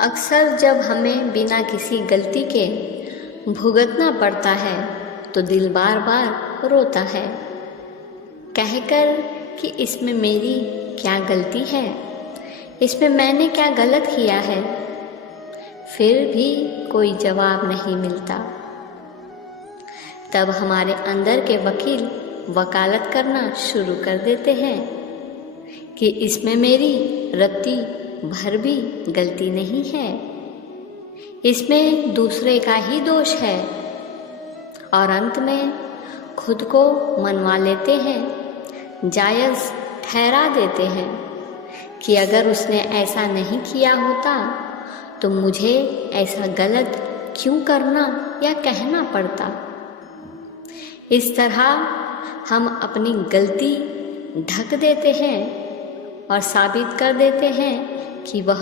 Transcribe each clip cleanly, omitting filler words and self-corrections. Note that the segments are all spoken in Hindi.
अक्सर जब हमें बिना किसी गलती के भुगतना पड़ता है तो दिल बार बार रोता है, कहकर कि इसमें मेरी क्या गलती है, इसमें मैंने क्या गलत किया है। फिर भी कोई जवाब नहीं मिलता। तब हमारे अंदर के वकील वकालत करना शुरू कर देते हैं कि इसमें मेरी रत्ती भर भी गलती नहीं है, इसमें दूसरे का ही दोष है। और अंत में खुद को मनवा लेते हैं, जायज़ ठहरा देते हैं कि अगर उसने ऐसा नहीं किया होता तो मुझे ऐसा गलत क्यों करना या कहना पड़ता। इस तरह हम अपनी गलती ढक देते हैं और साबित कर देते हैं कि वह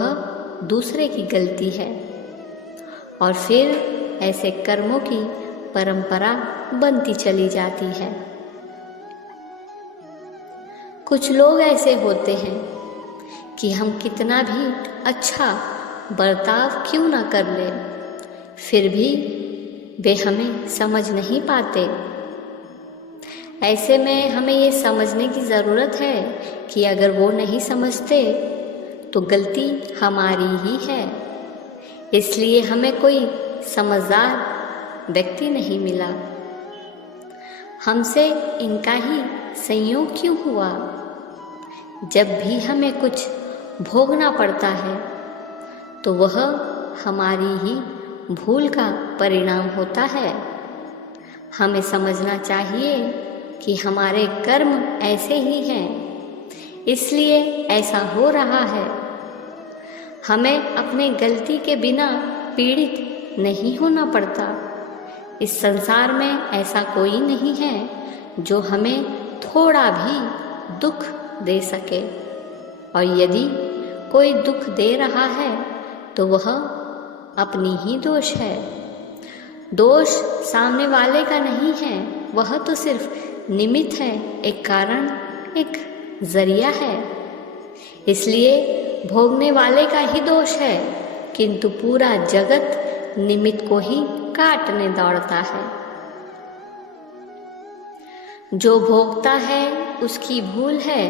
दूसरे की गलती है, और फिर ऐसे कर्मों की परंपरा बनती चली जाती है। कुछ लोग ऐसे होते हैं कि हम कितना भी अच्छा बर्ताव क्यों ना कर ले, फिर भी वे हमें समझ नहीं पाते। ऐसे में हमें ये समझने की ज़रूरत है कि अगर वो नहीं समझते तो गलती हमारी ही है, इसलिए हमें कोई समझदार व्यक्ति नहीं मिला। हमसे इनका ही संयोग क्यों हुआ। जब भी हमें कुछ भोगना पड़ता है तो वह हमारी ही भूल का परिणाम होता है। हमें समझना चाहिए कि हमारे कर्म ऐसे ही हैं, इसलिए ऐसा हो रहा है। हमें अपने गलती के बिना पीड़ित नहीं होना पड़ता। इस संसार में ऐसा कोई नहीं है जो हमें थोड़ा भी दुख दे सके, और यदि कोई दुख दे रहा है तो वह अपनी ही दोष है। दोष सामने वाले का नहीं है, वह तो सिर्फ निमित्त है, एक कारण, एक जरिया है। इसलिए भोगने वाले का ही दोष है, किंतु पूरा जगत निमित्त को ही काटने दौड़ता है। जो भोगता है उसकी भूल है,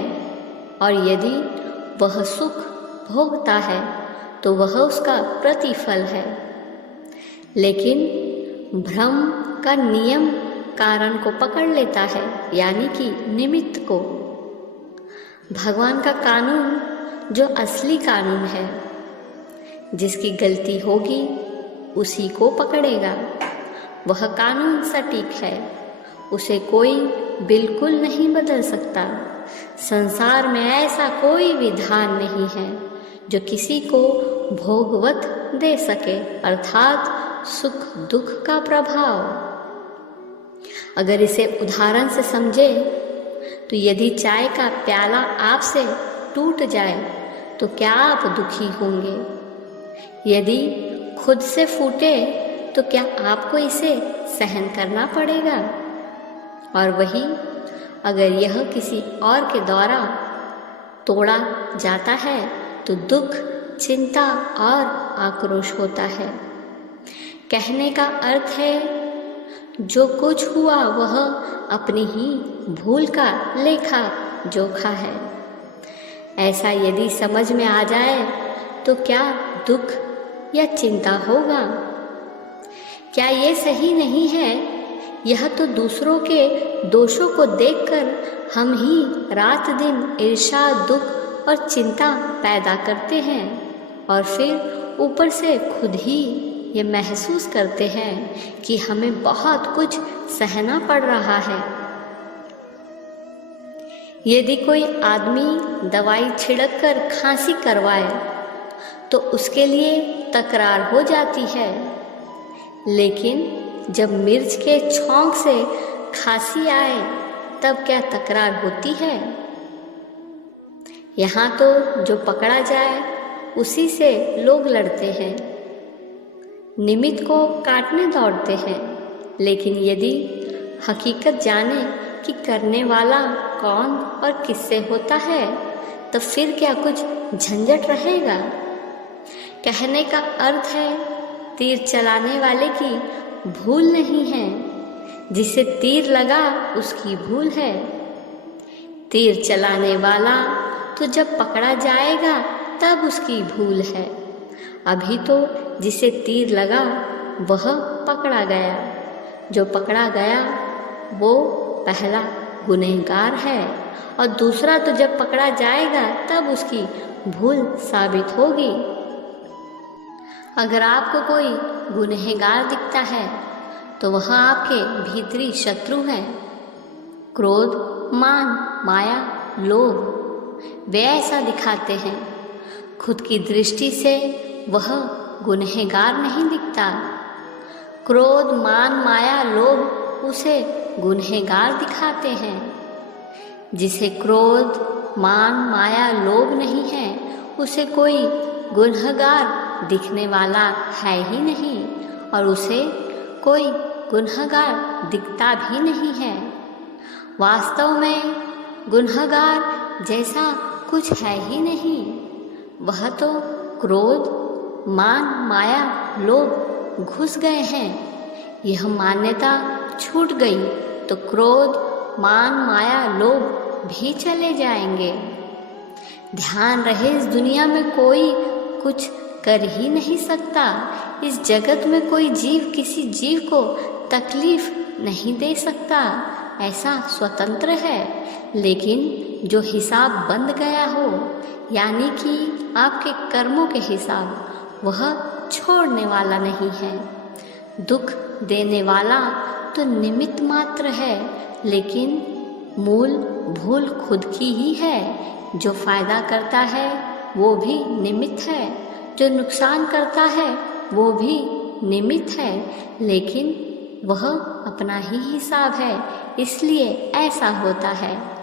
और यदि वह सुख भोगता है तो वह उसका प्रतिफल है। लेकिन भ्रम का नियम कारण को पकड़ लेता है, यानी कि निमित्त को। भगवान का कानून जो असली कानून है, जिसकी गलती होगी उसी को पकड़ेगा। वह कानून सटीक है, उसे कोई बिल्कुल नहीं बदल सकता। संसार में ऐसा कोई विधान नहीं है जो किसी को भोगवत दे सके, अर्थात सुख दुख का प्रभाव। अगर इसे उदाहरण से समझे तो यदि चाय का प्याला आपसे टूट जाए तो क्या आप दुखी होंगे? यदि खुद से फूटे तो क्या आपको इसे सहन करना पड़ेगा? और वही अगर यह किसी और के द्वारा तोड़ा जाता है तो दुख, चिंता और आक्रोश होता है। कहने का अर्थ है, जो कुछ हुआ वह अपनी ही भूल का लेखा जोखा है। ऐसा यदि समझ में आ जाए तो क्या दुख या चिंता होगा? क्या ये सही नहीं है? यह तो दूसरों के दोषों को देखकर हम ही रात दिन ईर्ष्या, दुख और चिंता पैदा करते हैं, और फिर ऊपर से खुद ही ये महसूस करते हैं कि हमें बहुत कुछ सहना पड़ रहा है। यदि कोई आदमी दवाई छिड़क कर खांसी करवाए तो उसके लिए तकरार हो जाती है, लेकिन जब मिर्च के छौंक से खांसी आए तब क्या तकरार होती है? यहाँ तो जो पकड़ा जाए उसी से लोग लड़ते हैं, निमित्त को काटने दौड़ते हैं। लेकिन यदि हकीकत जाने कि करने वाला कौन और किससे होता है, तो फिर क्या कुछ झंझट रहेगा। कहने का अर्थ है तीर चलाने वाले की भूल नहीं है, जिसे तीर लगा उसकी भूल है। तीर चलाने वाला तो जब पकड़ा जाएगा तब उसकी भूल है, अभी तो जिसे तीर लगा वह पकड़ा गया। जो पकड़ा गया वो पहला गुनहगार है, और दूसरा तो जब पकड़ा जाएगा तब उसकी भूल साबित होगी। अगर आपको कोई गुनहगार दिखता है तो वह आपके भीतरी शत्रु है। क्रोध, मान, माया, लोभ वे ऐसा दिखाते हैं। खुद की दृष्टि से वह गुनहगार नहीं दिखता। क्रोध, मान, माया, लोभ उसे गुनहगार दिखाते हैं। जिसे क्रोध, मान, माया, लोभ नहीं है उसे कोई गुनहगार दिखने वाला है ही नहीं, और उसे कोई गुनहगार दिखता भी नहीं है। वास्तव में गुनहगार जैसा कुछ है ही नहीं। वह तो क्रोध, मान, माया, लोभ घुस गए हैं। यह मान्यता छूट गई तो क्रोध, मान, माया, लोभ भी चले जाएंगे। ध्यान रहे इस दुनिया में कोई कुछ कर ही नहीं सकता। इस जगत में कोई जीव किसी जीव को तकलीफ नहीं दे सकता, ऐसा स्वतंत्र है। लेकिन जो हिसाब बंध गया हो, यानी कि आपके कर्मों के हिसाब, वह छोड़ने वाला नहीं है। दुख देने वाला तो निमित्त मात्र है, लेकिन मूल भूल खुद की ही है। जो फायदा करता है वो भी निमित्त है, जो नुकसान करता है वो भी निमित्त है, लेकिन वह अपना ही हिसाब है, इसलिए ऐसा होता है।